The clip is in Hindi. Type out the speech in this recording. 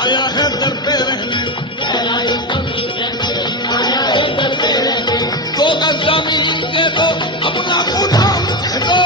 आया है दर पे रहने, दो गज जमीन के दो अपना उठाम दो,